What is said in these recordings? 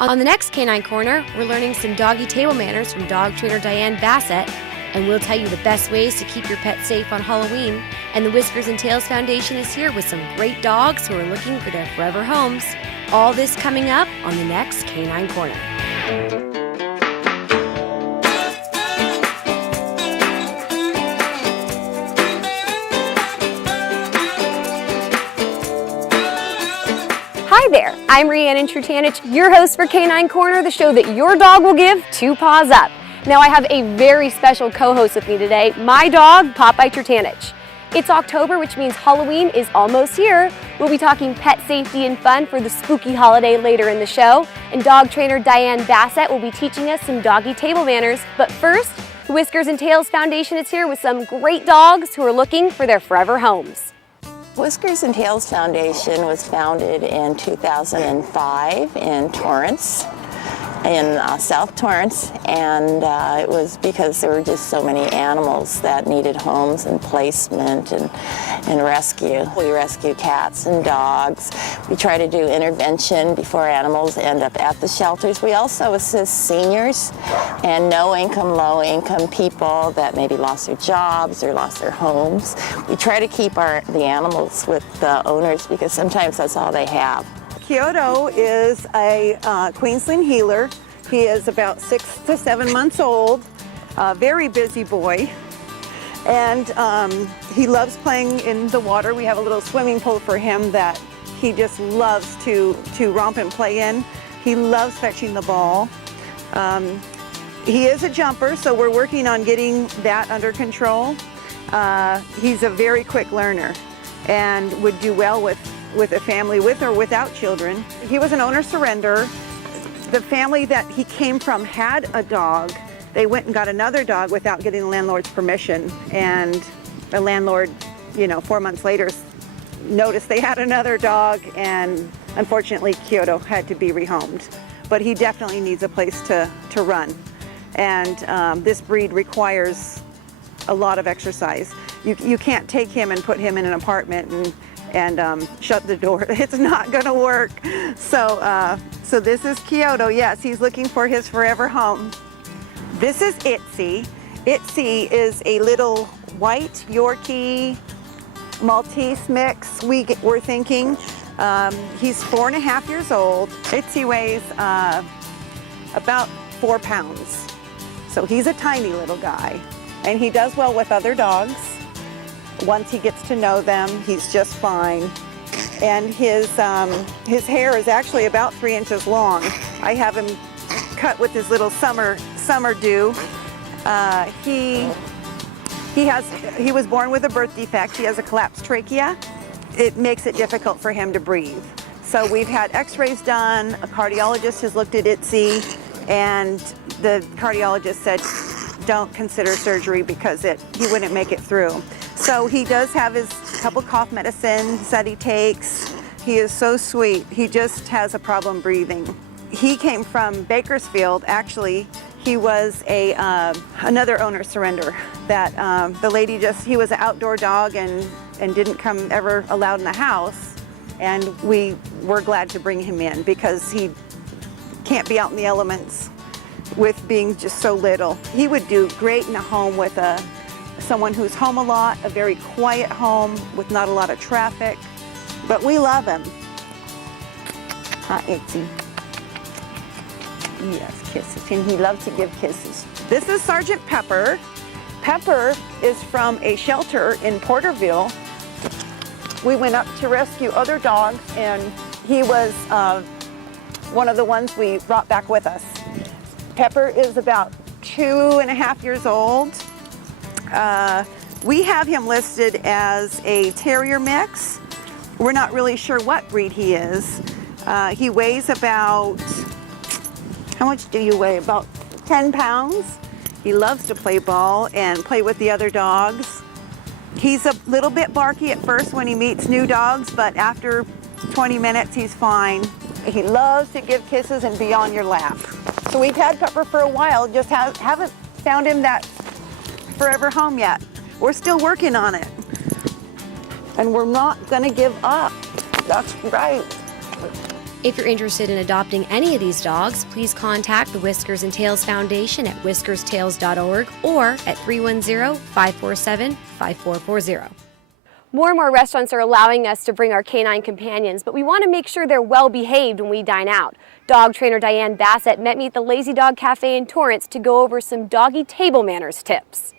On the next Canine Corner, we're learning some doggy table manners from dog trainer Diane Bassett, and we'll tell you the best ways to keep your pet safe on Halloween. And the Whiskers and Tails Foundation is here with some great dogs who are looking for their forever homes. All this coming up on the next Canine Corner. Hi there, I'm Riannon Trutanich, your host for Canine Corner, the show that your dog will give 2 paws up. Now I have a very special co-host with me today, my dog, Popeye Trutanich. It's October, which means Halloween is almost here. We'll be talking pet safety and fun for the spooky holiday later in the show, and dog trainer Diane Bassett will be teaching us some doggy table manners. But first, the Whiskers and Tails Foundation is here with some great dogs who are looking for their forever homes. Whiskers and Tails Foundation was founded in 2005 in Torrance, in South Torrance, and it was because there were just so many animals that needed homes and placement and rescue. We rescue cats and dogs. We try to do intervention before animals end up at the shelters. We also assist seniors and no-income, low-income people that maybe lost their jobs or lost their homes. We try to keep the animals with the owners because sometimes that's all they have. KYOTO is a Queensland Heeler. He is about 6 to 7 months old, a very busy boy, and he loves playing in the water. We have a little swimming pool for him that he just loves to romp and play in. He loves fetching the ball. He is a jumper, so we're working on getting that under control. He's a very quick learner and would do well with a family with or without children. He was an owner surrender. The family that he came from had a dog. They went and got another dog without getting the landlord's permission. And the landlord, 4 months later, noticed they had another dog, and unfortunately KYOTO had to be rehomed. But he definitely needs a place to run. And this breed requires a lot of exercise. You can't take him and put him in an apartment and shut the door. It's not gonna work. So this is KYOTO. Yes, he's looking for his forever home. This is ITSY. ITSY is a little white Yorkie Maltese mix, we're thinking. He's 4.5 years old. ITSY weighs about 4 pounds. So he's a tiny little guy, and he does well with other dogs. Once he gets to know them, he's just fine. And his hair is actually about 3 inches long. I have him cut with his little summer do. He was born with a birth defect. He has a collapsed trachea. It makes it difficult for him to breathe. So we've had x-rays done. A cardiologist has looked at ITSY, and the cardiologist said, don't consider surgery because he wouldn't make it through. So he does have his couple cough medicines that he takes. He is so sweet. He just has a problem breathing. He came from Bakersfield. Actually, he was another owner surrender that the lady he was an outdoor dog and didn't come ever allowed in the house. And we were glad to bring him in because he can't be out in the elements with being just so little. He would do great in a home with someone who's home a lot, a very quiet home with not a lot of traffic, but we love him. Hi, ITSY. Yes, kisses, and he loves to give kisses. This is Sergeant Pepper. Pepper is from a shelter in Porterville. We went up to rescue other dogs, and he was one of the ones we brought back with us. Pepper is about 2.5 years old. We have him listed as a terrier mix. We're not really sure what breed he is. He weighs about, how much do you weigh? About 10 pounds. He loves to play ball and play with the other dogs. He's a little bit barky at first when he meets new dogs, but after 20 minutes he's fine. He loves to give kisses and be on your lap. So we've had Pepper for a while, just haven't found him that forever home yet. We're still working on it. And we're not gonna give up. That's right. If you're interested in adopting any of these dogs, please contact the Whiskers and Tails Foundation at whiskerstails.org or at 310-547-5440. More and more restaurants are allowing us to bring our canine companions, but we want to make sure they're well behaved when we dine out. Dog trainer Diane Bassett met me at the Lazy Dog Cafe in Torrance to go over some doggy table manners tips.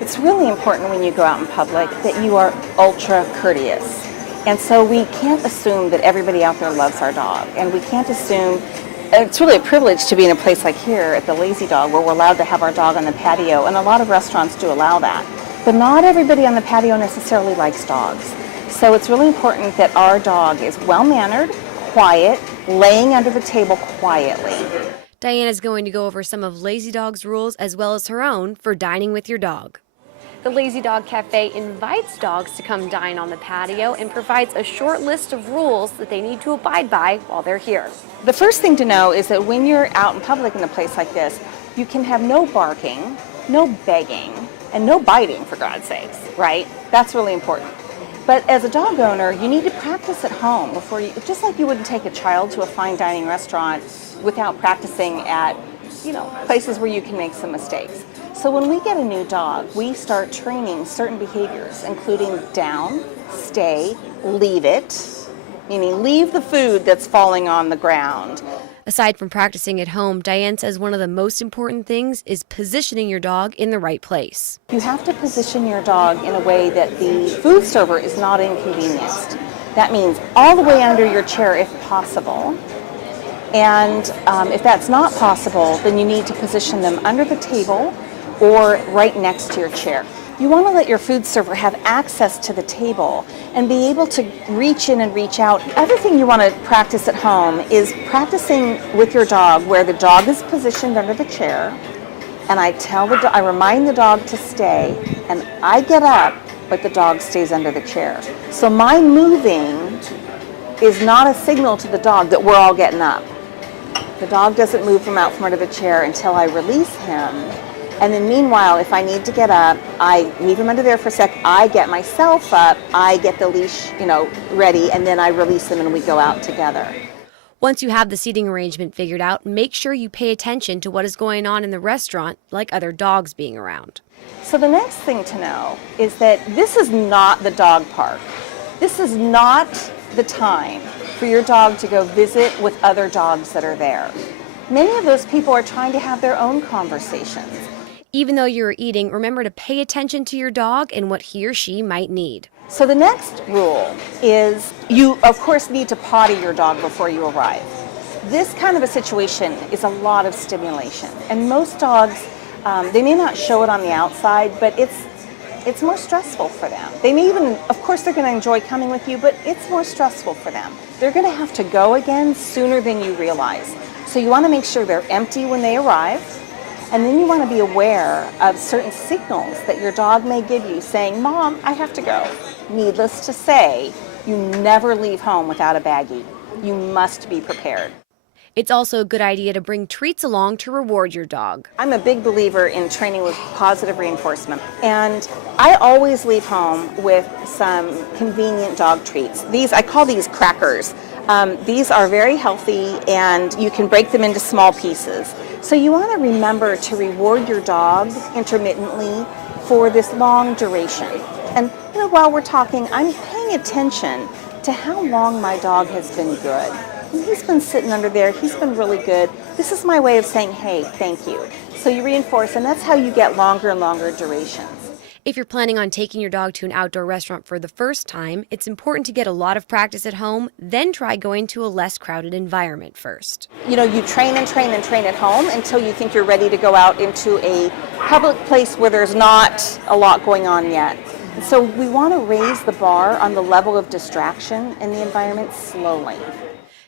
It's really important when you go out in public that you are ultra courteous. And so we can't assume that everybody out there loves our dog. And we can't assume, it's really a privilege to be in a place like here at the Lazy Dog where we're allowed to have our dog on the patio, and a lot of restaurants do allow that. But not everybody on the patio necessarily likes dogs. So it's really important that our dog is well-mannered, quiet, laying under the table quietly. Diane is going to go over some of Lazy Dog's rules as well as her own for dining with your dog. The Lazy Dog Cafe invites dogs to come dine on the patio and provides a short list of rules that they need to abide by while they're here. The first thing to know is that when you're out in public in a place like this, you can have no barking, no begging, and no biting, for God's sakes, right? That's really important. But as a dog owner, you need to practice at home before you, just like you wouldn't take a child to a fine dining restaurant without practicing at, places where you can make some mistakes. So when we get a new dog, we start training certain behaviors, including down, stay, leave it, meaning leave the food that's falling on the ground. Aside from practicing at home, Diane says one of the most important things is positioning your dog in the right place. You have to position your dog in a way that the food server is not inconvenienced. That means all the way under your chair if possible. And if that's not possible, then you need to position them under the table or right next to your chair. You want to let your food server have access to the table and be able to reach in and reach out. The other thing you want to practice at home is practicing with your dog where the dog is positioned under the chair, and I remind the dog to stay, and I get up, but the dog stays under the chair. So my moving is not a signal to the dog that we're all getting up. The dog doesn't move from out from under the chair until I release him. And then meanwhile, if I need to get up, I leave him under there for a sec, I get myself up, I get the leash, ready, and then I release him and we go out together. Once you have the seating arrangement figured out, make sure you pay attention to what is going on in the restaurant, like other dogs being around. So the next thing to know is that this is not the dog park. This is not the time for your dog to go visit with other dogs that are there. Many of those people are trying to have their own conversations. Even though you're eating, remember to pay attention to your dog and what he or she might need. So the next rule is you, of course, need to potty your dog before you arrive. This kind of a situation is a lot of stimulation. And most dogs, they may not show it on the outside, but it's more stressful for them. They may even, of course, they're going to enjoy coming with you, but it's more stressful for them. They're going to have to go again sooner than you realize. So you want to make sure they're empty when they arrive. And then you want to be aware of certain signals that your dog may give you saying, "Mom, I have to go." Needless to say, you never leave home without a baggie. You must be prepared. It's also a good idea to bring treats along to reward your dog. I'm a big believer in training with positive reinforcement. And I always leave home with some convenient dog treats. I call these crackers. These are very healthy and you can break them into small pieces. So you want to remember to reward your dog intermittently for this long duration. And while we're talking, I'm paying attention to how long my dog has been good. And he's been sitting under there, he's been really good. This is my way of saying, hey, thank you. So you reinforce, and that's how you get longer and longer durations. If you're planning on taking your dog to an outdoor restaurant for the first time, it's important to get a lot of practice at home, then try going to a less crowded environment first. You train and train and train at home until you think you're ready to go out into a public place where there's not a lot going on yet. So we want to raise the bar on the level of distraction in the environment slowly.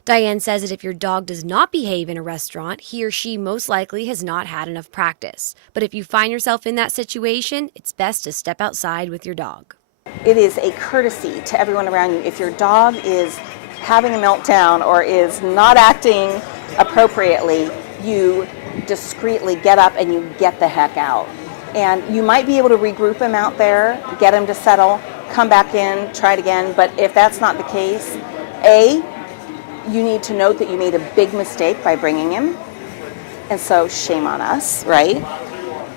Diane says that if your dog does not behave in a restaurant, he or she most likely has not had enough practice. But if you find yourself in that situation, it's best to step outside with your dog. It is a courtesy to everyone around you. If your dog is having a meltdown or is not acting appropriately, you discreetly get up and you get the heck out. And you might be able to regroup him out there, get him to settle, come back in, try it again. But if that's not the case, you need to note that you made a big mistake by bringing him, and so shame on us, right?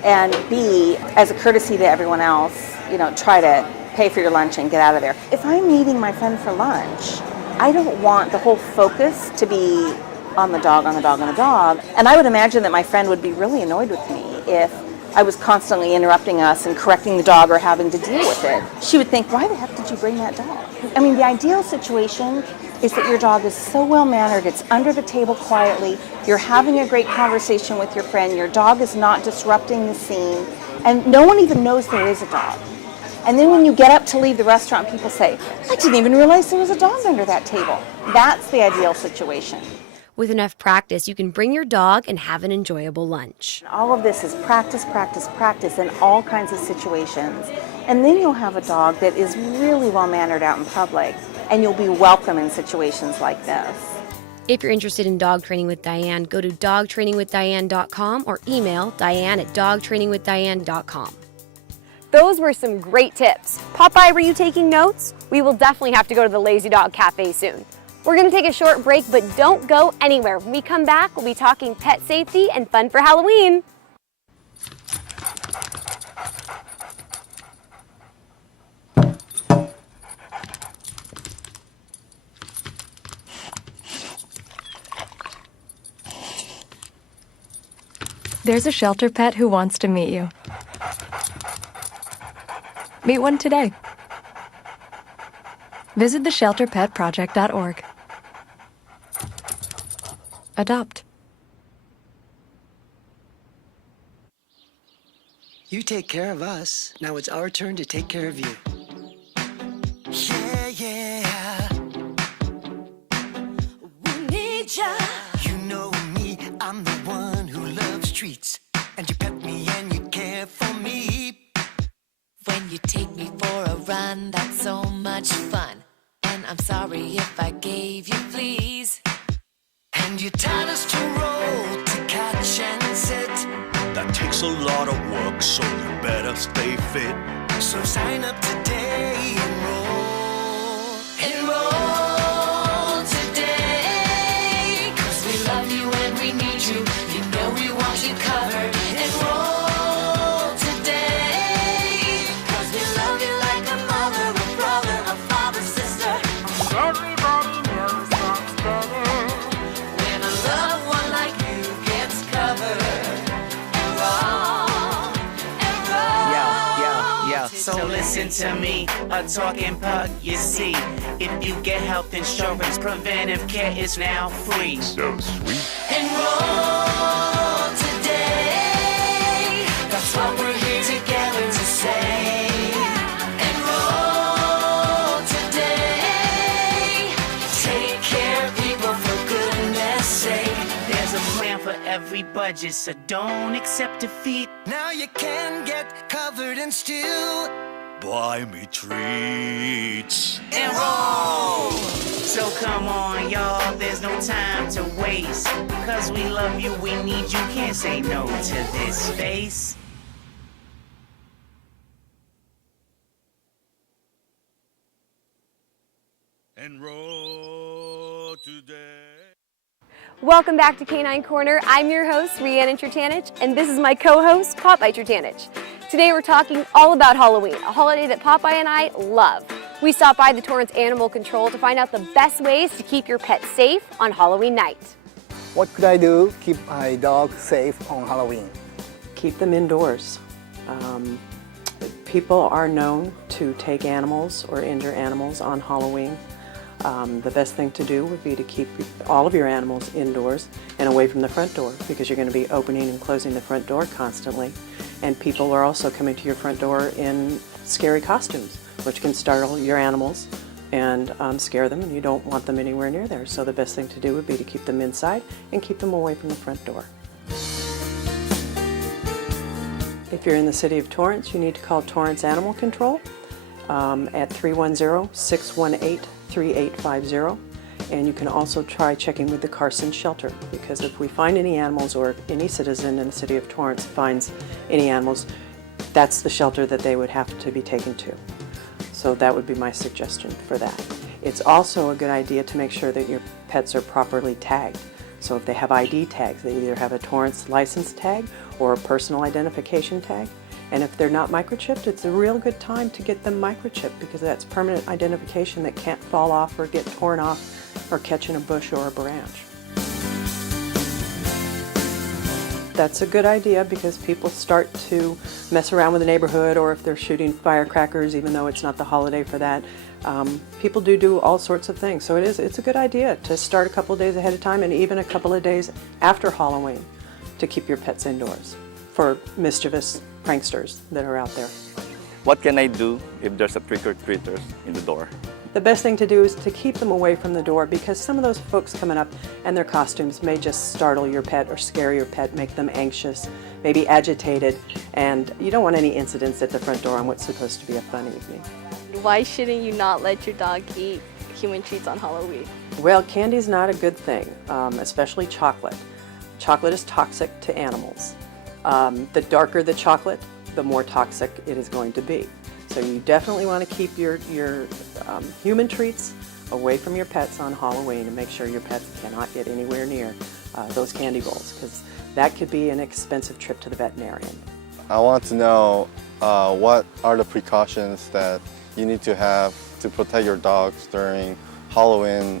And B, as a courtesy to everyone else, try to pay for your lunch and get out of there. If I'm meeting my friend for lunch, I don't want the whole focus to be on the dog, on the dog, on the dog. And I would imagine that my friend would be really annoyed with me if I was constantly interrupting us and correcting the dog or having to deal with it. She would think, why the heck did you bring that dog? I mean, the ideal situation is that your dog is so well-mannered, it's under the table quietly, you're having a great conversation with your friend, your dog is not disrupting the scene, and no one even knows there is a dog. And then when you get up to leave the restaurant, people say, I didn't even realize there was a dog under that table. That's the ideal situation. With enough practice, you can bring your dog and have an enjoyable lunch. All of this is practice, practice, practice in all kinds of situations. And then you'll have a dog that is really well-mannered out in public, and you'll be welcome in situations like this. If you're interested in dog training with Diane, go to dogtrainingwithdiane.com or email diane@dogtrainingwithdiane.com. Those were some great tips. Popeye, were you taking notes? We will definitely have to go to the Lazy Dog Cafe soon. We're going to take a short break, but don't go anywhere. When we come back, we'll be talking pet safety and fun for Halloween. There's a shelter pet who wants to meet you. Meet one today. Visit theshelterpetproject.org. Adopt. You take care of us. Now it's our turn to take care of you. Yeah, yeah. We need ya. You know me, I'm the one who loves treats. And you pet me and you care for me. When you take me for a run, that's so much fun. And I'm sorry if I gave you fleas. And you taught us to roll, to catch and sit. That takes a lot of work, so you better stay fit. So sign up today, enroll. Enroll today. 'Cause we love you and we need you. You know we want you covered. Enroll today. 'Cause we love you like a mother, a brother, a father, sister. Everybody knows that's better when a loved one like you gets covered. Enroll, enroll. Yeah. So listen to me, a talking pug, you see. If you get health insurance, preventive care is now free. So sweet. Enroll today. That's what we're here together to say. Enroll today. Take care of people for goodness sake. There's a plan for every budget, so don't accept defeat. Now you can get covered and still Buy me treats. Enroll! So come on, y'all, there's no time to waste. 'Cause we love you, we need you, can't say no to this space. Enroll today. Welcome back to Canine Corner. I'm your host, Riannon Trutanich, and this is my co-host, Popeye Trutanich. Today we're talking all about Halloween, a holiday that Popeye and I love. We stopped by the Torrance Animal Control to find out the best ways to keep your pet safe on Halloween night. What could I do to keep my dog safe on Halloween? Keep them indoors. People are known to take animals or injure animals on Halloween. The best thing to do would be to keep all of your animals indoors and away from the front door, because you're going to be opening and closing the front door constantly. And people are also coming to your front door in scary costumes, which can startle your animals and scare them, and you don't want them anywhere near there. So the best thing to do would be to keep them inside and keep them away from the front door. If you're in the city of Torrance, you need to call Torrance Animal Control at 310-618-3850. And you can also try checking with the Carson Shelter, because if we find any animals, or any citizen in the city of Torrance finds any animals, that's the shelter that they would have to be taken to. So that would be my suggestion for that. It's also a good idea to make sure that your pets are properly tagged. So if they have ID tags, they either have a Torrance license tag or a personal identification tag. And if they're not microchipped, it's a real good time to get them microchipped because that's permanent identification that can't fall off or get torn off or catch in a bush or a branch. That's a good idea because people start to mess around with the neighborhood, or if they're shooting firecrackers, even though it's not the holiday for that. People do all sorts of things. So it's a good idea to start a couple of days ahead of time and even a couple of days after Halloween to keep your pets indoors for mischievous pranksters that are out there. What can I do if there's a trick-or-treaters in the door? The best thing to do is to keep them away from the door because some of those folks coming up and their costumes may just startle your pet or scare your pet, make them anxious, maybe agitated, and you don't want any incidents at the front door on what's supposed to be a fun evening. Why shouldn't you not let your dog eat human treats on Halloween? Well, candy's not a good thing, especially chocolate. Chocolate is toxic to animals. The darker the chocolate, the more toxic it is going to be. So you definitely want to keep your human treats away from your pets on Halloween and make sure your pets cannot get anywhere near those candy bowls because that could be an expensive trip to the veterinarian. I want to know what are the precautions that you need to have to protect your dogs during Halloween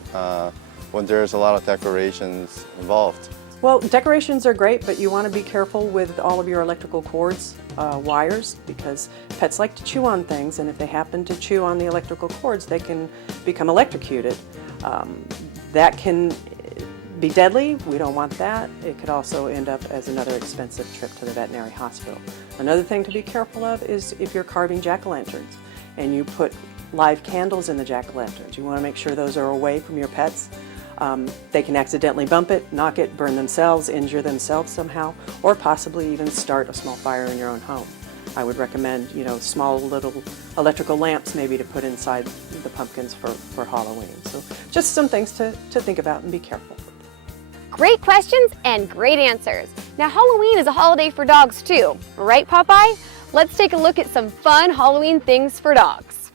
when there's a lot of decorations involved. Well, decorations are great, but you want to be careful with all of your electrical cords, wires, because pets like to chew on things, and if they happen to chew on the electrical cords, they can become electrocuted. That can be deadly. We don't want that. It could also end up as another expensive trip to the veterinary hospital. Another thing to be careful of is if you're carving jack-o'-lanterns and you put live candles in the jack-o'-lanterns. You want to make sure those are away from your pets. They can accidentally bump it, knock it, burn themselves, injure themselves somehow, or possibly even start a small fire in your own home. I would recommend, small little electrical lamps maybe to put inside the pumpkins for Halloween. So just some things to think about and be careful. Great questions and great answers. Now Halloween is a holiday for dogs too, right Popeye? Let's take a look at some fun Halloween things for dogs.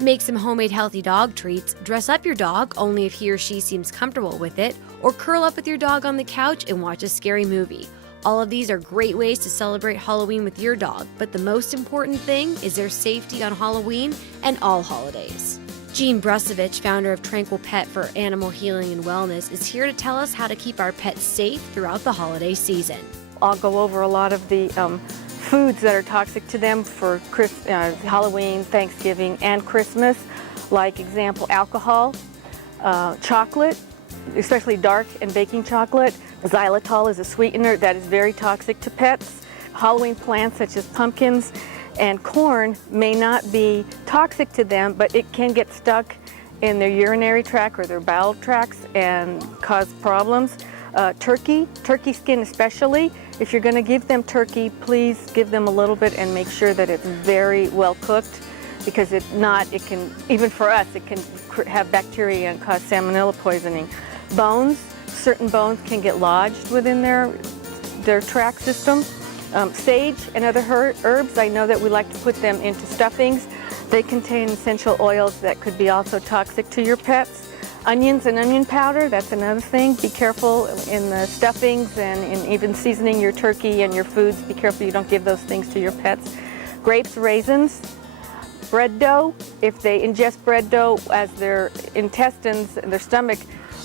Make some homemade healthy dog treats, dress up your dog only if he or she seems comfortable with it, or curl up with your dog on the couch and watch a scary movie. All of these are great ways to celebrate Halloween with your dog, but the most important thing is their safety on Halloween and all holidays. Jean Brusavich, founder of TranquilPet for animal healing and wellness, is here to tell us how to keep our pets safe throughout the holiday season. I'll go over a lot of the foods that are toxic to them for Halloween, Thanksgiving, and Christmas. Like example, alcohol, chocolate, especially dark and baking chocolate. Xylitol is a sweetener that is very toxic to pets. Halloween plants such as pumpkins and corn may not be toxic to them, but it can get stuck in their urinary tract or their bowel tracts and cause problems. Turkey skin especially. If you're going to give them turkey, please give them a little bit and make sure that it's very well cooked, because if not, it can, even for us, it can have bacteria and cause salmonella poisoning. Bones, certain bones can get lodged within their tract system. Sage and other herbs, I know that we like to put them into stuffings. They contain essential oils that could be also toxic to your pets. Onions and onion powder, that's another thing. Be careful in the stuffings and in even seasoning your turkey and your foods. Be careful you don't give those things to your pets. Grapes, raisins, bread dough. If they ingest bread dough as their intestines and their stomach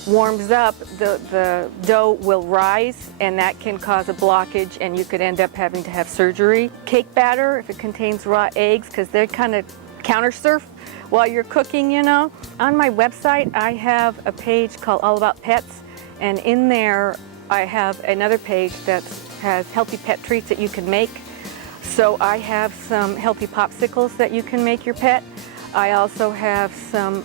warms up, the dough will rise, and that can cause a blockage, and you could end up having to have surgery. Cake batter, if it contains raw eggs, because they kind of counter surf while you're cooking, On my website, I have a page called All About Pets, and in there I have another page that has healthy pet treats that you can make. So I have some healthy popsicles that you can make your pet. I also have some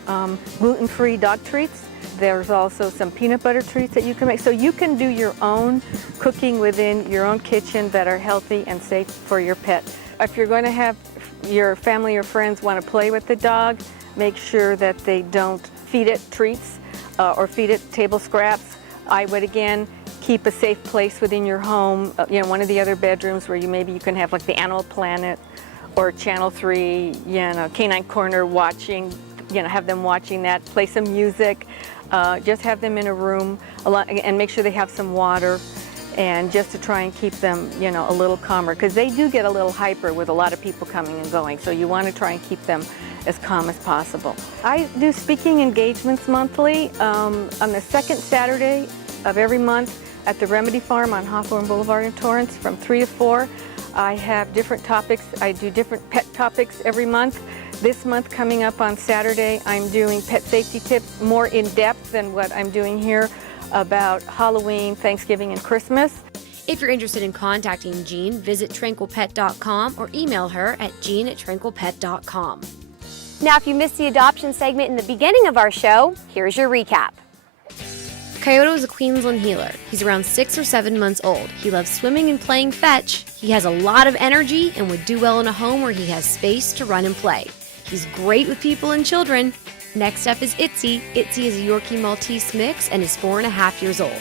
gluten-free dog treats. There's also some peanut butter treats that you can make. So you can do your own cooking within your own kitchen that are healthy and safe for your pet. If you're going to have your family or friends want to play with the dog, make sure that they don't feed it treats or feed it table scraps. I would again keep a safe place within your home, one of the other bedrooms where you can have like the Animal Planet or Channel 3, Canine Corner watching have them watching that, play some music, just have them in a room and make sure they have some water, and just to try and keep them, a little calmer, because they do get a little hyper with a lot of people coming and going, so you want to try and keep them as calm as possible. I do speaking engagements monthly on the second Saturday of every month at the Remedy Pharm on Hawthorne Boulevard in Torrance from 3 to 4. I have different topics. I do different pet topics every month. This month coming up on Saturday, I'm doing pet safety tips more in depth than what I'm doing here about Halloween, Thanksgiving, and Christmas. If you're interested in contacting Jean, visit TranquilPet.com or email her at jean@TranquilPet.com. Now, if you missed the adoption segment in the beginning of our show, here's your recap. KYOTO is a Queensland Heeler. He's around 6 or 7 months old. He loves swimming and playing fetch. He has a lot of energy and would do well in a home where he has space to run and play. He's great with people and children. Next up is ITSY. ITSY is a Yorkie Maltese mix and is 4.5 years old.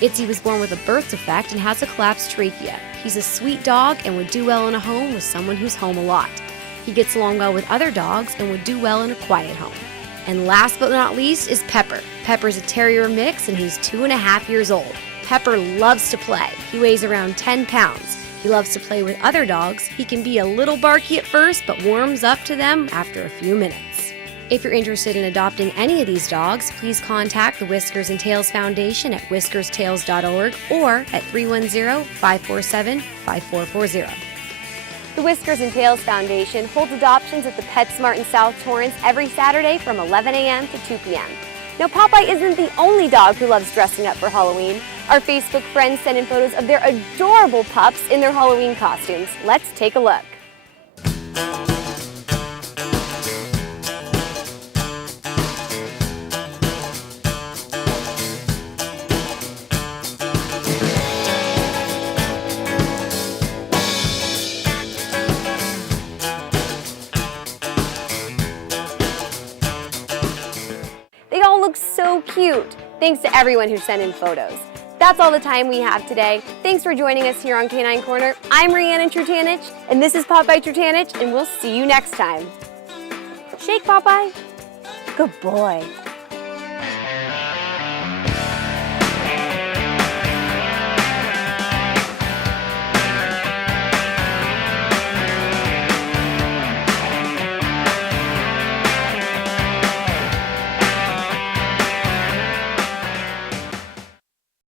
ITSY was born with a birth defect and has a collapsed trachea. He's a sweet dog and would do well in a home with someone who's home a lot. He gets along well with other dogs and would do well in a quiet home. And last but not least is Pepper. Pepper's a terrier mix and he's 2.5 years old. Pepper loves to play. He weighs around 10 pounds. He loves to play with other dogs. He can be a little barky at first, but warms up to them after a few minutes. If you're interested in adopting any of these dogs, please contact the Whiskers and Tails Foundation at whiskerstails.org or at 310-547-5440. The Whiskers and Tails Foundation holds adoptions at the PetSmart in South Torrance every Saturday from 11 a.m. to 2 p.m. Now, Popeye isn't the only dog who loves dressing up for Halloween. Our Facebook friends send in photos of their adorable pups in their Halloween costumes. Let's take a look. They all look so cute. Thanks to everyone who sent in photos. That's all the time we have today. Thanks for joining us here on Canine Corner. I'm Riannon Trutanich, and this is Popeye Trutanich, and we'll see you next time. Shake, Popeye. Good boy.